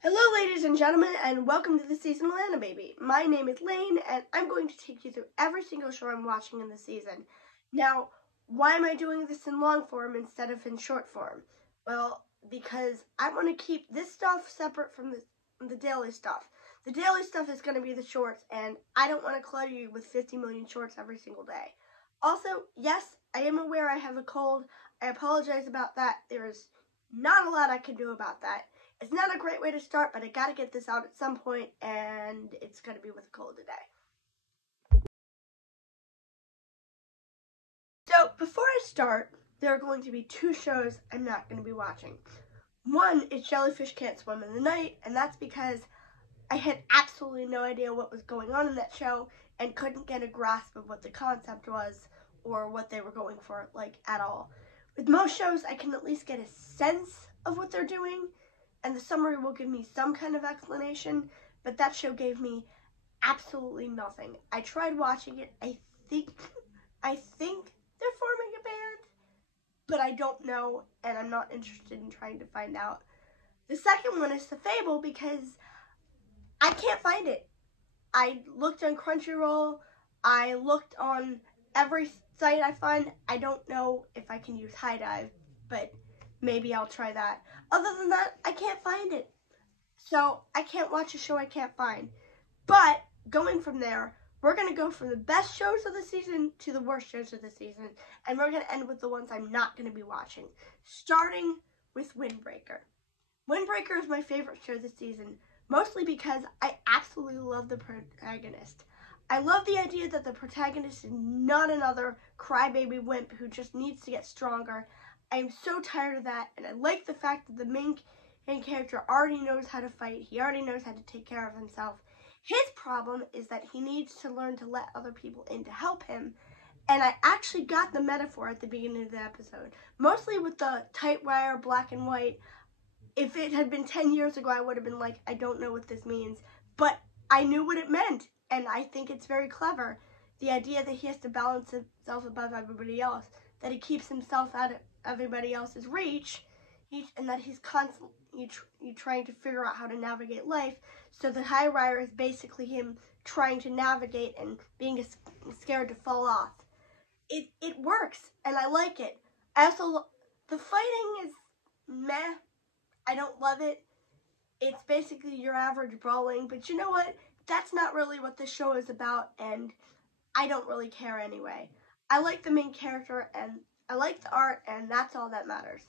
Hello ladies and gentlemen, and welcome to the seasonal Anna Baby. My name is Laine, and I'm going to take you through every single show I'm watching in the season. Now, why am I doing this in long form instead of in short form? Well, because I want to keep this stuff separate from the daily stuff. The daily stuff is going to be the shorts, and I don't want to clutter you with 50 million shorts every single day. Also, yes, I am aware I have a cold. I apologize about that. There is not a lot I can do about that. It's not a great way to start, but I gotta get this out at some point, and it's gonna be with a cold today. So, before I start, there are going to be two shows I'm not going to be watching. One is Jellyfish Can't Swim in the Night, and that's because I had absolutely no idea what was going on in that show and couldn't get a grasp of what the concept was or what they were going for, at all. With most shows, I can at least get a sense of what they're doing, and the summary will give me some kind of explanation, but that show gave me absolutely nothing. I tried watching it. I think they're forming a band, but I don't know, and I'm not interested in trying to find out. The second one is The Fable, because I can't find it. I looked on Crunchyroll. I looked on every site I find. I don't know if I can use High Dive, but maybe I'll try that. Other than that, I can't find it. So I can't watch a show I can't find. But going from there, we're going to go from the best shows of the season to the worst shows of the season. And we're going to end with the ones I'm not going to be watching. Starting with Windbreaker. Windbreaker is my favorite show this season, mostly because I absolutely love the protagonist. I love the idea that the protagonist is not another crybaby wimp who just needs to get stronger. I'm so tired of that, and I like the fact that the main character already knows how to fight. He already knows how to take care of himself. His problem is that he needs to learn to let other people in to help him, and I actually got the metaphor at the beginning of the episode. Mostly with the tight wire, black and white. If it had been 10 years ago, I would have been like, I don't know what this means, but I knew what it meant, and I think it's very clever. The idea that he has to balance himself above everybody else, that he keeps himself out of everybody else's reach, and that he's constantly trying to figure out how to navigate life. So the high wire is basically him trying to navigate and being scared to fall off. It works, and I like it. I also, the fighting is meh. I don't love it. It's basically your average brawling, but you know what? That's not really what this show is about, and I don't really care anyway. I like the main character, and I like the art, and that's all that matters.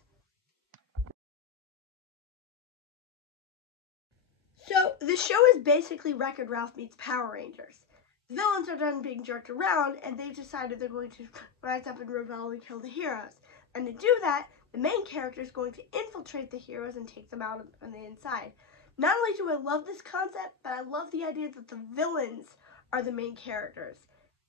So, the show is basically Wreck-It Ralph meets Power Rangers. The villains are done being jerked around, and they've decided they're going to rise up and rebel and kill the heroes. And to do that, the main character is going to infiltrate the heroes and take them out from the inside. Not only do I love this concept, but I love the idea that the villains are the main characters.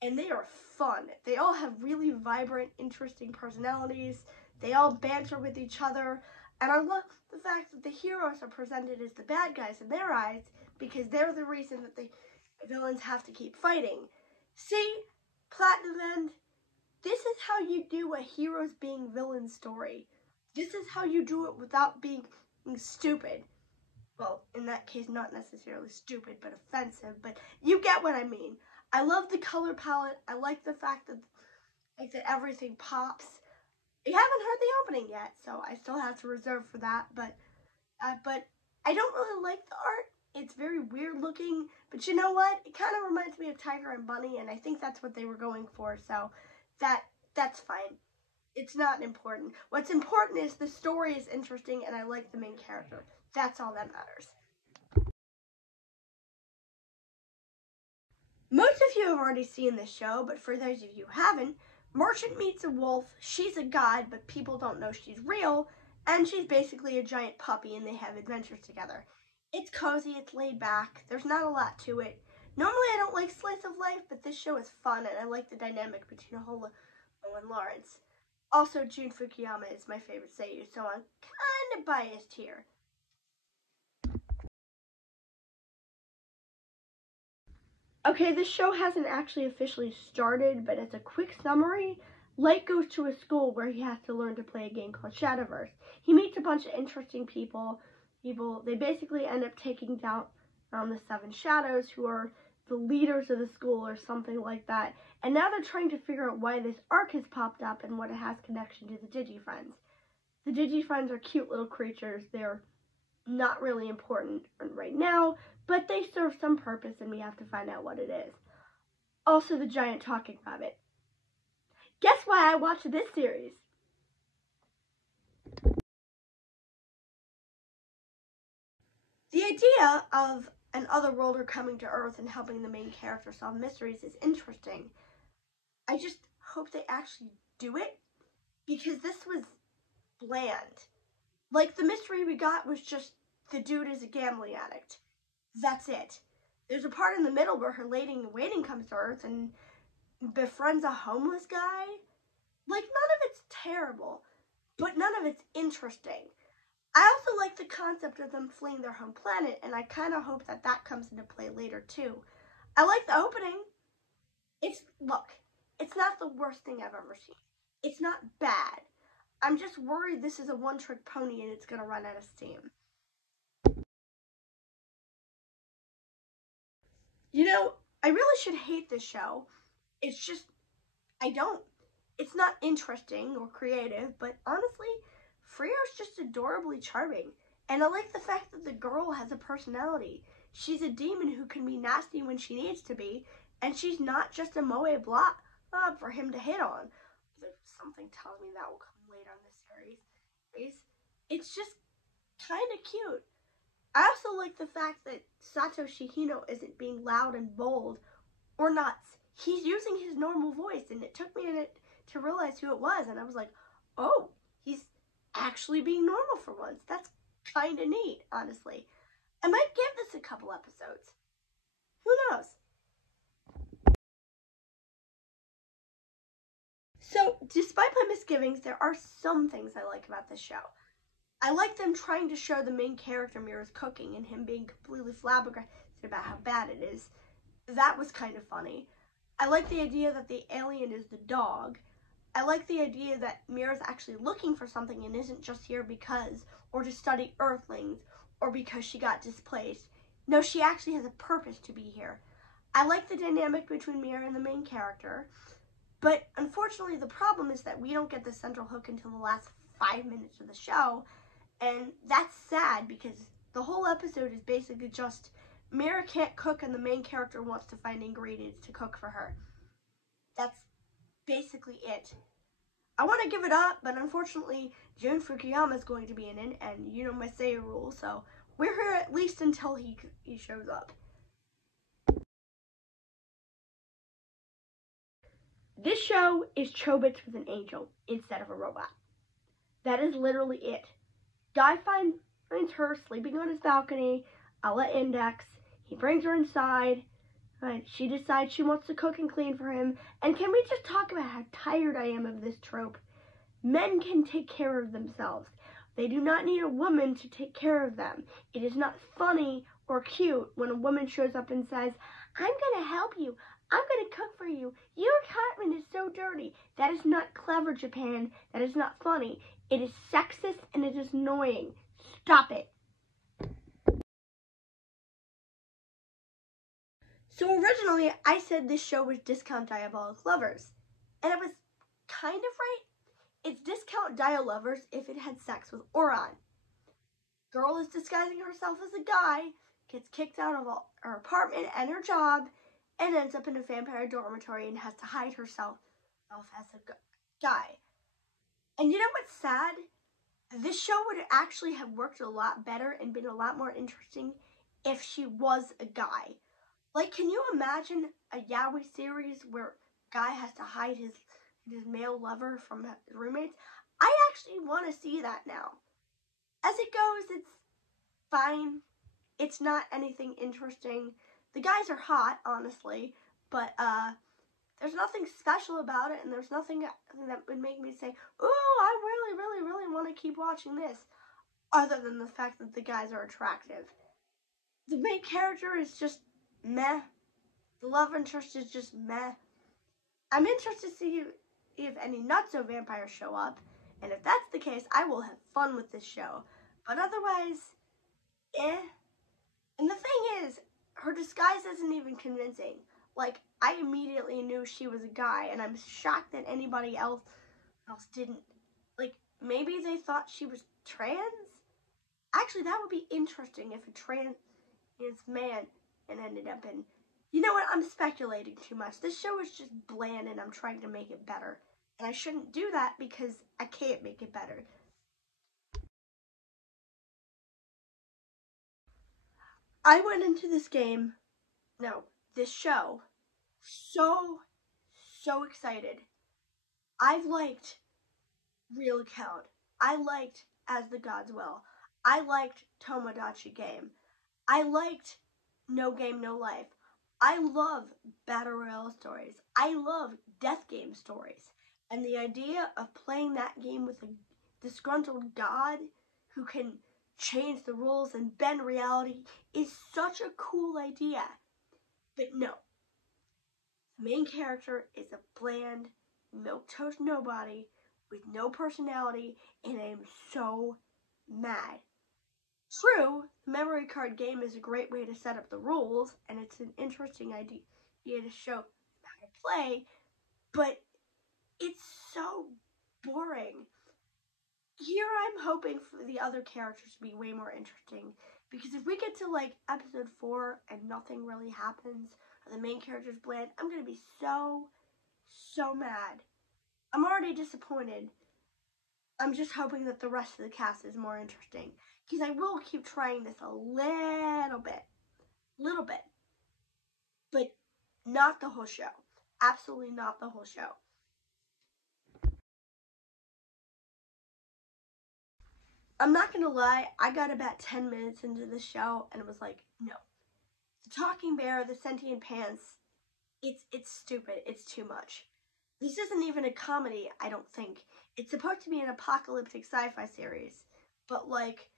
And they are fun. They all have really vibrant, interesting personalities. They all banter with each other. And I love the fact that the heroes are presented as the bad guys in their eyes, because they're the reason that the villains have to keep fighting. See, Platinum End, this is how you do a heroes being villain story. This is how you do it without being stupid. Well, in that case, not necessarily stupid, but offensive, but you get what I mean. I love the color palette. I like the fact that everything pops. I haven't heard the opening yet, so I still have to reserve for that, but I don't really like the art. It's very weird looking, but you know what? It kind of reminds me of Tiger and Bunny, and I think that's what they were going for, so that's fine. It's not important. What's important is the story is interesting, and I like the main character. That's all that matters. Most of you have already seen this show, but for those of you who haven't, Merchant meets a wolf. She's a god, but people don't know she's real, and she's basically a giant puppy, and they have adventures together. It's cozy, it's laid back, there's not a lot to it. Normally I don't like slice of life, but this show is fun, and I like the dynamic between Holo and Lawrence. Also, Jun Fukuyama is my favorite seiyuu, so I'm kind of biased here. Okay, this show hasn't actually officially started, but as a quick summary, Light goes to a school where he has to learn to play a game called Shadowverse. He meets a bunch of interesting people, people. They basically end up taking down the Seven Shadows, who are the leaders of the school or something like that. And now they're trying to figure out why this arc has popped up and what it has connection to the Digi-Friends. The Digi-Friends are cute little creatures. They're not really important right now, but they serve some purpose and we have to find out what it is. Also, the giant talking rabbit. Guess why I watched this series? The idea of an otherworlder coming to Earth and helping the main character solve mysteries is interesting. I just hope they actually do it, because this was bland. Like, the mystery we got was just the dude is a gambling addict. That's it. There's a part in the middle where her lady in waiting comes to Earth and befriends a homeless guy. Like, none of it's terrible, but none of it's interesting. I also like the concept of them fleeing their home planet, and I kind of hope that that comes into play later too. I like the opening. Look, it's not the worst thing I've ever seen. It's not bad. I'm just worried this is a one-trick pony and it's going to run out of steam. You know, I really should hate this show. It's just, I don't. It's not interesting or creative, but honestly, Freo's just adorably charming. And I like the fact that the girl has a personality. She's a demon who can be nasty when she needs to be, and she's not just a moe blob for him to hit on. There's something telling me that will come later in the series. It's just kind of cute. I also like the fact that Satoshi Hino isn't being loud and bold or nuts. He's using his normal voice, and it took me a minute to realize who it was, and I was like, oh, he's actually being normal for once. That's kind of neat, honestly. I might give this a couple episodes. Who knows? So, despite my misgivings, there are some things I like about this show. I like them trying to show the main character Mira's cooking and him being completely flabbergasted about how bad it is. That was kind of funny. I like the idea that the alien is the dog. I like the idea that Mira's actually looking for something and isn't just here because, or to study Earthlings, or because she got displaced. No, she actually has a purpose to be here. I like the dynamic between Mira and the main character, but unfortunately the problem is that we don't get the central hook until the last 5 minutes of the show, and that's sad because the whole episode is basically just Mira can't cook and the main character wants to find ingredients to cook for her. That's basically it. I want to give it up, but unfortunately Jun Fukuyama is going to be in it, and you know my Seiya rule, so we're here at least until he shows up. This show is Chobits with an angel instead of a robot. That is literally it. Guy finds her sleeping on his balcony, a la Index. He brings her inside. She decides she wants to cook and clean for him. And can we just talk about how tired I am of this trope? Men can take care of themselves. They do not need a woman to take care of them. It is not funny or cute when a woman shows up and says, I'm going to help you. I'm going to cook for you. Your apartment is so dirty. That is not clever, Japan. That is not funny. It is sexist and it is annoying. Stop it. So originally, I said this show was Discount Diabolic Lovers. And I was kind of right. It's Discount Dio Lovers if it had sex with Oran. Girl is disguising herself as a guy, gets kicked out of her apartment and her job, and ends up in a vampire dormitory and has to hide herself as a guy. And you know what's sad? This show would actually have worked a lot better and been a lot more interesting if she was a guy. Like, can you imagine a yaoi series where guy has to hide his male lover from his roommates? I actually want to see that now. As it goes, it's fine. It's not anything interesting. The guys are hot, honestly, but there's nothing special about it, and there's nothing that would make me say, ooh, I really, really, really want to keep watching this, other than the fact that the guys are attractive. The main character is just meh. The love interest is just meh. I'm interested to see if any nutso vampires show up, and if that's the case, I will have fun with this show. But otherwise, eh. And the thing is, her disguise isn't even convincing. Like, I immediately knew she was a guy, and I'm shocked that anybody else didn't. Like, maybe they thought she was trans? Actually, that would be interesting if a trans man and ended up in. You know what? I'm speculating too much. This show is just bland, and I'm trying to make it better. And I shouldn't do that because I can't make it better. I went into this show, so, so excited. I've liked Real Account. I liked As the Gods Will. I liked Tomodachi Game. I liked No Game, No Life. I love Battle Royale stories. I love death game stories. And the idea of playing that game with a disgruntled god who can change the rules and bend reality is such a cool idea. But no, the main character is a bland, milquetoast nobody with no personality, and I am so mad. True, the memory card game is a great way to set up the rules, and it's an interesting idea to show how to play, but it's so boring. Here I'm hoping for the other characters to be way more interesting, because if we get to like episode 4 and nothing really happens, or the main character's bland, I'm gonna be so, so mad. I'm already disappointed. I'm just hoping that the rest of the cast is more interesting, because I will keep trying this a little bit, but not the whole show. Absolutely not the whole show. I'm not gonna lie, I got about 10 minutes into the show and it was like, no. The talking bear, the sentient pants, it's stupid. It's too much. This isn't even a comedy, I don't think. It's supposed to be an apocalyptic sci-fi series, but like,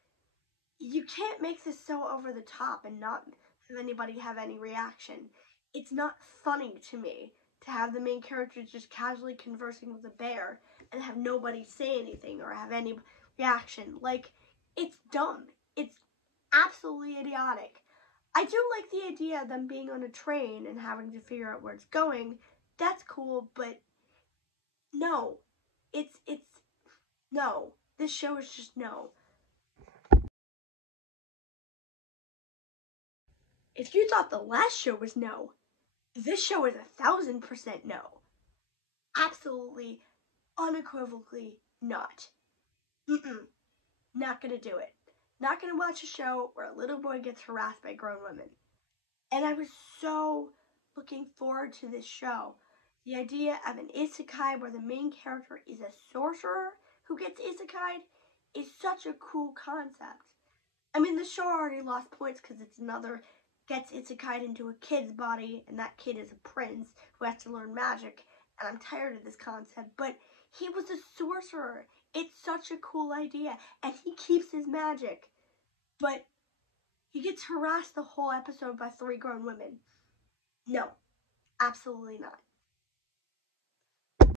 you can't make this so over the top and not have anybody have any reaction. It's not funny to me to have the main character just casually conversing with a bear and have nobody say anything or have any reaction. Like, it's dumb. It's absolutely idiotic. I do like the idea of them being on a train and having to figure out where it's going. That's cool, but no. It's no. This show is just no. If you thought the last show was no, this show is 1,000% no. Absolutely, unequivocally not. Mm-mm. Not gonna do it. Not gonna watch a show where a little boy gets harassed by grown women. And I was so looking forward to this show. The idea of an isekai where the main character is a sorcerer who gets isekai'd is such a cool concept. I mean, the show already lost points because it's another gets isekai'd into a kid's body, and that kid is a prince who has to learn magic, and I'm tired of this concept, but he was a sorcerer. It's such a cool idea, and he keeps his magic, but he gets harassed the whole episode by 3 grown women. No, absolutely not.